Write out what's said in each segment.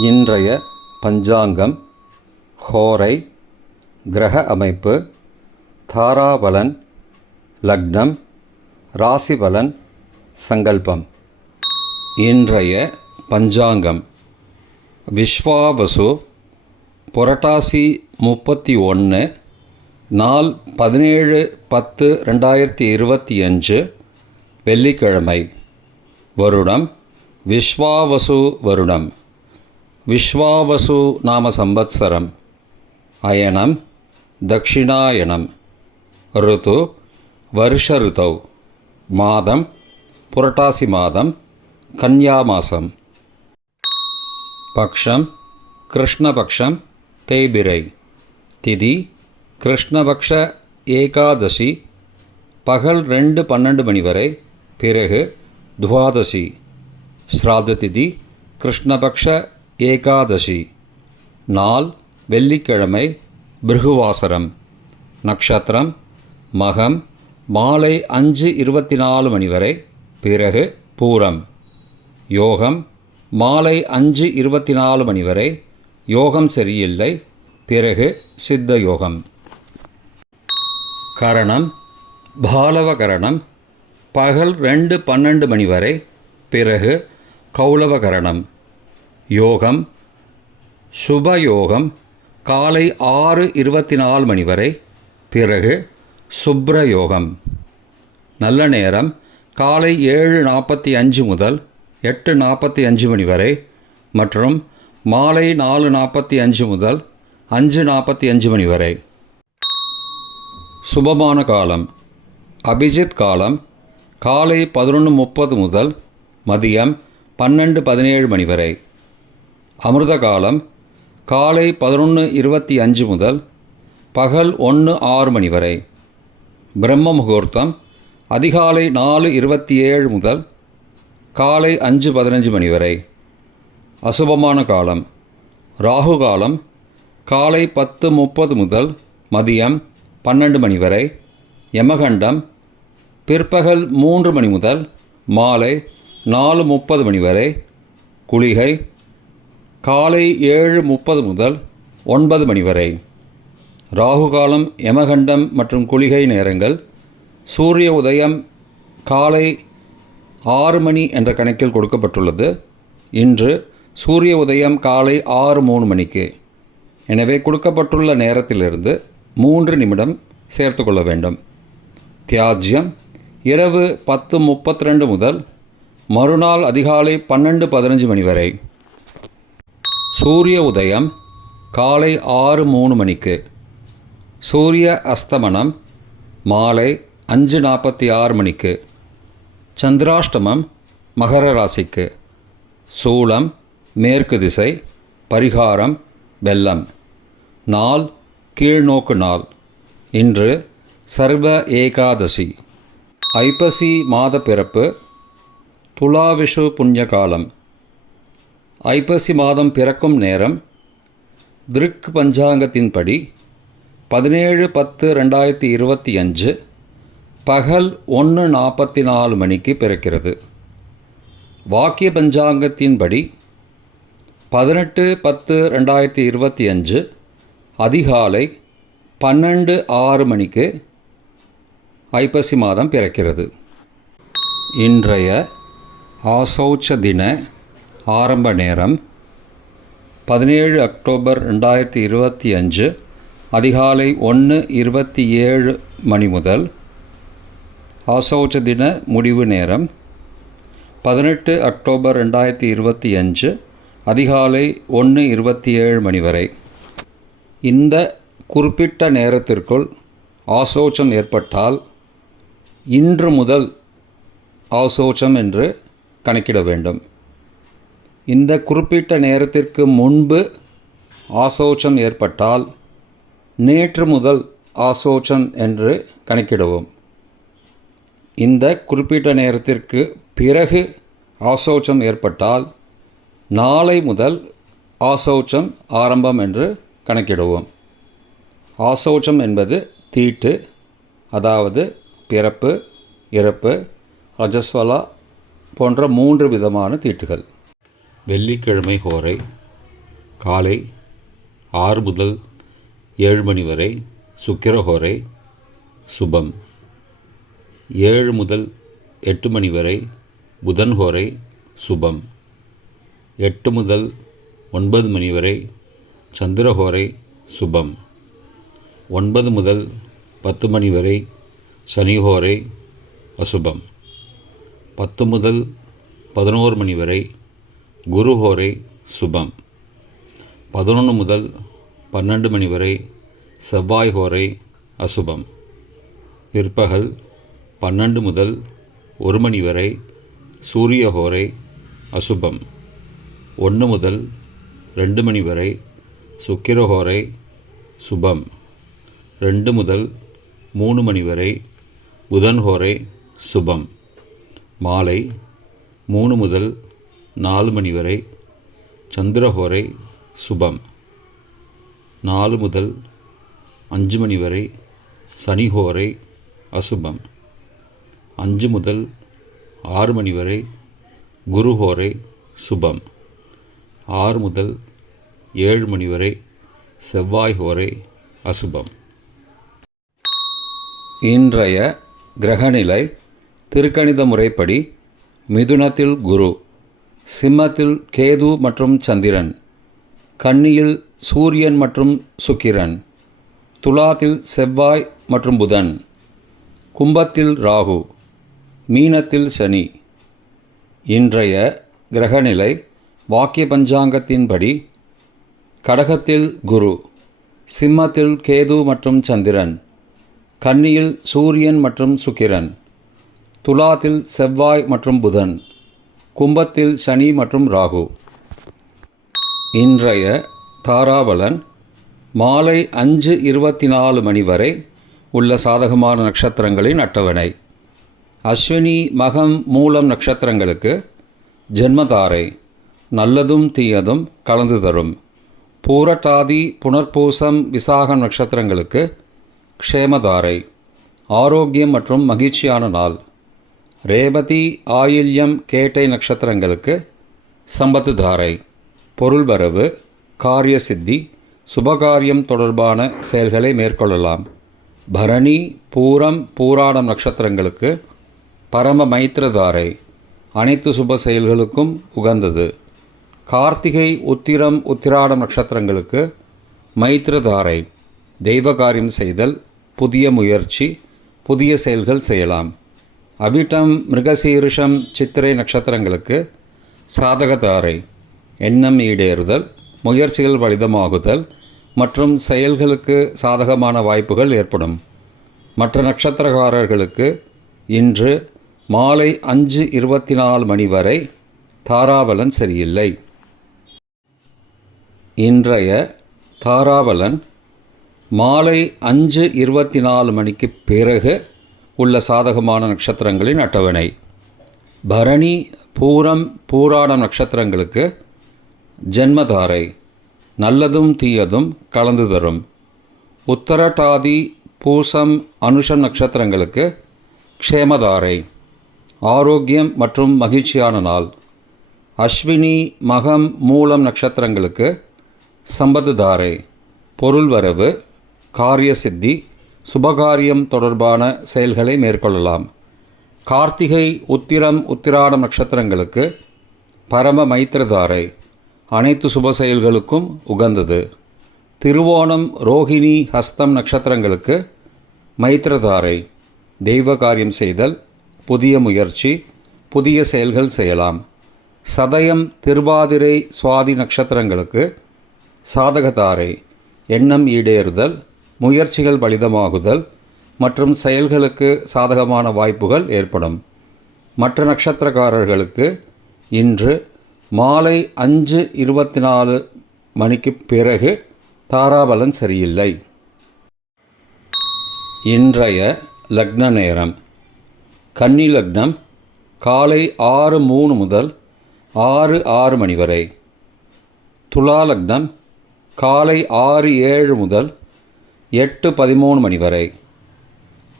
இன்றைய பஞ்சாங்கம், ஹோரை, கிரக அமைப்பு, தாராபலன், லக்னம், ராசிபலன், சங்கல்பம். இன்றைய பஞ்சாங்கம் விஸ்வாவசு, புரட்டாசி 31, நாள் 17-10-2025, வெள்ளிக்கிழமை. வருடம் விஸ்வாவசு வருடம். விஸ்வாவசு நாம சம்பத்சரம். அயனம் தக்ஷிணாயனம். ருது வருஷ ருதௌ. மாதம் புரட்டாசி மாதம், கன்யா மாதம். பக்ஷம் கிருஷ்ணபக்ஷம், தேய்பிரை. திதி கிருஷ்ணபக்ஷ ஏகாதசி, பகல் 2:12 மணி வரை, பிறகு துவாதசி. ஸ்ராத்த திதி கிருஷ்ணபக்ஷ ஏகாதசி. நாள் வெள்ளிக்கிழமை, பிருகுவாசரம். நக்ஷத்திரம் மகம், மாலை 5:24 மணி வரை, பிறகு பூரம். யோகம் மாலை 5:24 மணி வரை, யோகம் சரியில்லை, பிறகு சித்த யோகம். கரணம் பாலவ கரணம், பகல் 2:12 மணி வரை, பிறகு கௌளவ கரணம். யோகம் சுபயோகம் காலை 6:24 மணி வரை, பிறகு சுப்ரயோகம். நல்ல நேரம் காலை 7:45 முதல் 8:45 மணி வரை மற்றும் மாலை 4:45 முதல் 5:45 மணி வரை. சுபமான காலம் அபிஜித் காலம் காலை 11:30 முதல் மதியம் 12:17 மணி வரை. அமிர்த காலம் காலை 11:25 முதல் பகல் 1:06 மணி வரை. பிரம்ம முகூர்த்தம் அதிகாலை 4:27 முதல் காலை 5:15 மணி வரை. அசுபமான காலம் ராகு காலம் காலை 10:30 முதல் மதியம் 12 மணி வரை. யமகண்டம் பிற்பகல் 3 மணி முதல் மாலை 4:30 மணி வரை. குளிகை காலை 7:30 முதல் 9 மணி வரை. ராகு காலம், யமகண்டம் மற்றும் குளிகை நேரங்கள்: சூரிய உதயம் காலை 6 மணி என்ற கணக்கில் கொடுக்கப்பட்டுள்ளது. இன்று சூரிய உதயம் காலை 6:03 மணிக்கு. எனவே கொடுக்கப்பட்டுள்ள நேரத்திலிருந்து 3 நிமிடம் சேர்த்து கொள்ள வேண்டும். தியாஜ்யம் இரவு 10:32 முதல் மறுநாள் அதிகாலை 12:15 மணி வரை. சூரிய உதயம் காலை 6:03 மணிக்கு. சூரிய அஸ்தமனம் மாலை 5:46 மணிக்கு. சந்திராஷ்டமம் மகர ராசிக்கு. சூலம் மேற்கு திசை. பரிகாரம் வெல்லம். நாள் கீழ்நோக்கு நாள். இன்று சர்வ ஏகாதசி. ஐப்பசி மாத பிறப்பு. துலாவிஷு புண்ணிய காலம். ஐப்பசி மாதம் பிறக்கும் நேரம் திருக் பஞ்சாங்கத்தின்படி 17-10-2025 பகல் 1:44 மணிக்கு பிறக்கிறது. வாக்கிய பஞ்சாங்கத்தின்படி 18-10-2025 அதிகாலை 12:06 மணிக்கு ஐப்பசி மாதம் பிறக்கிறது. இன்றைய ஆசௌச்ச தின ஆரம்ப நேரம் 17 அக்டோபர் 2025 அதிகாலை 1:27 மணி முதல். ஆசௌச்ச தின முடிவு நேரம் 18 அக்டோபர் 2025 அதிகாலை 1:27 மணி வரை. இந்த குறிப்பிட்ட நேரத்திற்குள் ஆசௌச்சம் ஏற்பட்டால் இன்று முதல் ஆசௌச்சம் என்று கணக்கிட வேண்டும். இந்த குறிப்பிட்ட நேரத்திற்கு முன்பு ஆசௌச்சம் ஏற்பட்டால் நேற்று முதல் ஆசௌச்சம் என்று கணக்கிடவும். இந்த குறிப்பிட்ட நேரத்திற்கு பிறகு ஆசௌச்சம் ஏற்பட்டால் நாளை முதல் ஆசௌச்சம் ஆரம்பம் என்று கணக்கிடுவோம். ஆசௌச்சம் என்பது தீட்டு, அதாவது பிறப்பு, இறப்பு, ரஜஸ்வலா போன்ற 3 விதமான தீட்டுகள். வெள்ளிக்கிழமை ஹோரை காலை 6 முதல் 7 மணி வரை சுக்கிரஹோரை சுபம். 7 முதல் 8 மணி வரை புதன்ஹோரை சுபம். 8 முதல் 9 மணி வரை சந்திரஹோரை சுபம். 9 முதல் 10 மணி வரை சனிஹோரை அசுபம். 10 முதல் 11 மணி வரை குருஹோரை சுபம். 11 முதல் 12 மணி வரை செவ்வாய் ஹோரை அசுபம். பிற்பகல் 12 முதல் 1 மணி வரை சூரிய ஹோரை அசுபம். 1 முதல் 2 மணி வரை சுக்கிரஹோரை சுபம். 2 முதல் 3 மணி வரை புதன்ஹோரை சுபம். மாலை 3 முதல் 4 மணி வரை சந்திரஹோரை சுபம். 4 முதல் 5 மணி வரை சனிஹோரை அசுபம். 5 முதல் 6 மணி வரை குருஹோரை சுபம். 6 முதல் 7 மணி வரை செவ்வாய் ஹோரை அசுபம். இன்றைய கிரகநிலை திருக்கணித முறைப்படி மிதுனத்தில் குரு, சிம்மத்தில் கேது மற்றும் சந்திரன், கன்னியில் சூரியன் மற்றும் சுக்கிரன், துலாத்தில் செவ்வாய் மற்றும் புதன், கும்பத்தில் ராகு, மீனத்தில் சனி. இன்றைய கிரகநிலை வாக்கிய பஞ்சாங்கத்தின்படி கடகத்தில் குரு, சிம்மத்தில் கேது மற்றும் சந்திரன், கன்னியில் சூரியன் மற்றும் சுக்கிரன், துலாத்தில் செவ்வாய் மற்றும் புதன், கும்பத்தில் சனி மற்றும் ராகு. இன்றைய தாராபலன் மாலை 5:24 மணி வரை உள்ள சாதகமான நட்சத்திரங்களின் அட்டவணை. அஸ்வினி மகம் மூலம் நட்சத்திரங்களுக்கு ஜென்மதாரை, நல்லதும் தீயதும் கலந்து தரும். பூரட்டாதி புனர்பூசம் விசாகம் நட்சத்திரங்களுக்கு க்ஷேமதாரை, ஆரோக்கியம் மற்றும் மகிழ்ச்சியான நாள். ரேவதி ஆயில்யம் கேட்டை நட்சத்திரங்களுக்கு சம்பத்து தாரை, பொருள் வரவு, காரிய சித்தி, சுபகாரியம் தொடர்பான செயல்களை மேற்கொள்ளலாம். பரணி பூரம் பூராடம் நட்சத்திரங்களுக்கு பரம மைத்திரதாரை, அனைத்து சுப செயல்களுக்கும் உகந்தது. கார்த்திகை உத்திரம் உத்திராடம் நட்சத்திரங்களுக்கு மைத்திரதாரை, தெய்வ காரியம் செய்தல், புதிய முயற்சி, புதிய செயல்கள் செய்யலாம். அவிட்டம் மிருகசீரிஷம் சித்திரை நட்சத்திரங்களுக்கு சாதகதாரை, எண்ணம் ஈடேறுதல், முயற்சிகள் பலிதமாகுதல் மற்றும் செயல்களுக்கு சாதகமான வாய்ப்புகள் ஏற்படும். மற்ற நட்சத்திரக்காரர்களுக்கு இன்று மாலை 5:24 மணி வரை தாராபலன் சரியில்லை. இன்றைய தாராபலன் மாலை 5:24 மணிக்கு பிறகு உள்ள சாதகமான நட்சத்திரங்களின் அட்டவணை. பரணி பூரம் பூராடம் நட்சத்திரங்களுக்கு ஜென்மதாரை, நல்லதும் தீயதும் கலந்து தரும். உத்தரட்டாதி பூசம் அனுஷம் நட்சத்திரங்களுக்கு க்ஷேமதாரை, ஆரோக்கியம் மற்றும் மகிழ்ச்சியான நாள். அஸ்வினி மகம் மூலம் நட்சத்திரங்களுக்கு சம்பத்துதாரை, பொருள் வரவு, காரிய சித்தி, சுபகாரியம் தொடர்பான செயல்களை மேற்கொள்ளலாம். கார்த்திகை உத்திரம் உத்திராடம் நட்சத்திரங்களுக்கு பரம மைத்திரதாரை, அனைத்து சுப செயல்களுக்கும் உகந்தது. திருவோணம் ரோகிணி ஹஸ்தம் நட்சத்திரங்களுக்கு மைத்திரதாரை, தெய்வ காரியம் செய்தல், புதிய முயற்சி, புதிய செயல்கள் செய்யலாம். சதயம் திருவாதிரை சுவாதி நட்சத்திரங்களுக்கு சாதகதாரை, எண்ணம் ஈடேறுதல், முயற்சிகள் பலிதமாகுதல் மற்றும் செயல்களுக்கு சாதகமான வாய்ப்புகள் ஏற்படும். மற்ற நட்சத்திரக்காரர்களுக்கு இன்று மாலை 5:24 மணிக்கு பிறகு தாராபலன் சரியில்லை. இன்றைய லக்ன நேரம். கன்னி லக்னம் காலை 6:03 முதல் 6:06 மணி வரை. துலா லக்னம் காலை 6:07 முதல் 8:13 மணி வரை.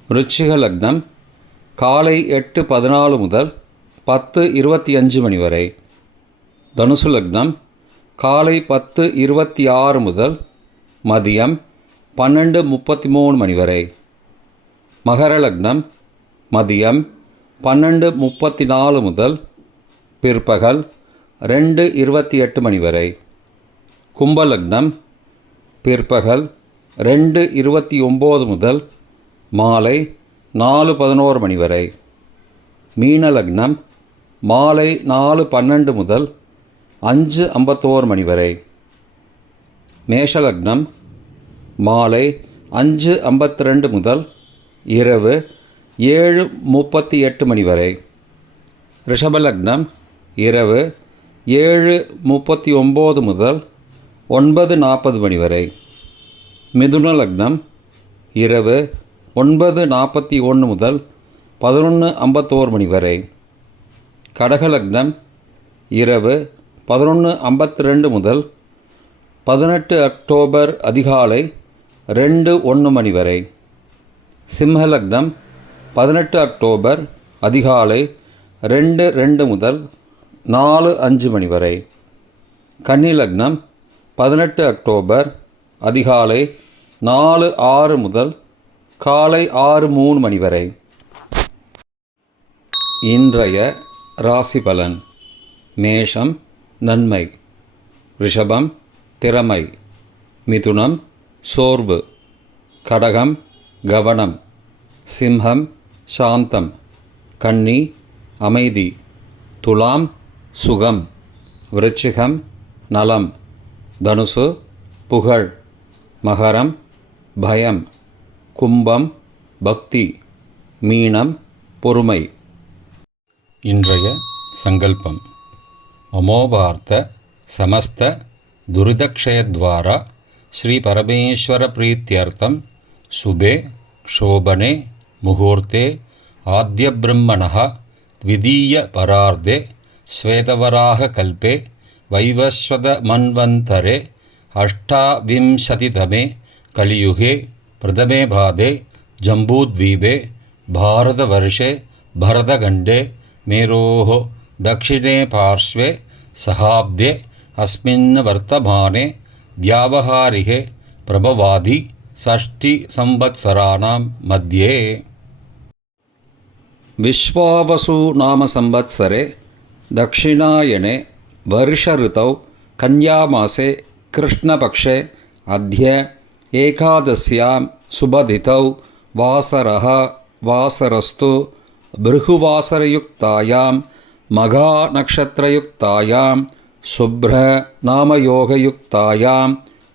விருச்சிக லக்னம் காலை 8:14 முதல் 10:25 மணி வரை. தனுசு லக்னம் காலை 10:26 முதல் மதியம் 12:33 மணி வரை. மகர லக்னம் மதியம் 12:34 முதல் பிற்பகல் 2:28 மணி வரை. கும்ப லக்னம் பிற்பகல் 2:29 முதல் மாலை 4:11 மணி வரை. மீன லக்னம் மாலை 4:12 முதல் 5:51 மணி வரை. மேஷ லக்னம் மாலை 5:52 முதல் இரவு 7:38 மணி வரை. ரிஷப லக்னம் இரவு 7:39 முதல் 9:40 மணி வரை. மிதுன லக்னம் இரவு 9:41 முதல் 11:51 மணி வரை. கடக லக்னம் இரவு 11:52 முதல் 18 அக்டோபர் அதிகாலை 2:01 மணி வரை. சிம்ம லக்னம் 18 அக்டோபர் அதிகாலை 2:02 முதல் 4:05 மணி வரை. கன்னி லக்னம் 18 அக்டோபர் அதிகாலை 4:06 முதல் காலை 6:03 மணி வரை. இன்றைய ராசி பலன். மேஷம் நன்மை, ரிஷபம் திறமை, மிதுனம் சோர்வு, கடகம் கவனம், சிம்ஹம் சாந்தம், கன்னி அமைதி, துலாம் சுகம், விருச்சிகம் நலம், தனுசு புகழ், மகரம் பயம், கும்பம் பக்தி, மீனம் பொறுமை. இன்றைய சங்கல்பம். அமோபார்த்த சமஸ்த துரிதக்ஷயத்வாரா ஸ்ரீ பரமேஸ்வர பிரீத்தியர்த்தம் சுபே க்ஷோபனே முகூர்த்தே ஆத்ய பிரம்மணः த்விதீய பரார்த்தே ஸ்வேதவராக கல்பே வைவஸ்வத மன்வந்தரே அஷ்டாவிம்சதிதமே கலியுகே பிரதமே பாதே ஜம்பூத்வீபே பாரதவர்ஷே பரதகண்டே மேரோः दक्षिणे पार्श्वे सहाब्दे अस्मिन् वर्तमाने व्यावहारिके प्रभवादि षष्टिसंवत्सराणां मध्ये. विश्वावसु नाम संवत्सरे दक्षिणायने वर्षऋतौ कन्यामासे कृष्णपक्षे अद्य एकादश्यां शुभतिथौ वासरः वासरस्तु भृगुवासरयुक्तायां मघानक्षत्रयुक्तायां शुभ्रनामयोगयुक्तायां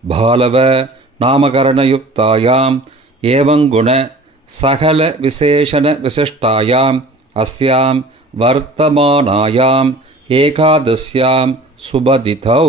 भालवनामकरणयुक्तायां एवं गुण सकलविशेषणविशिष्टायाम् अस्यां वर्तमानायाम् एकादश्यां शुभतिथौ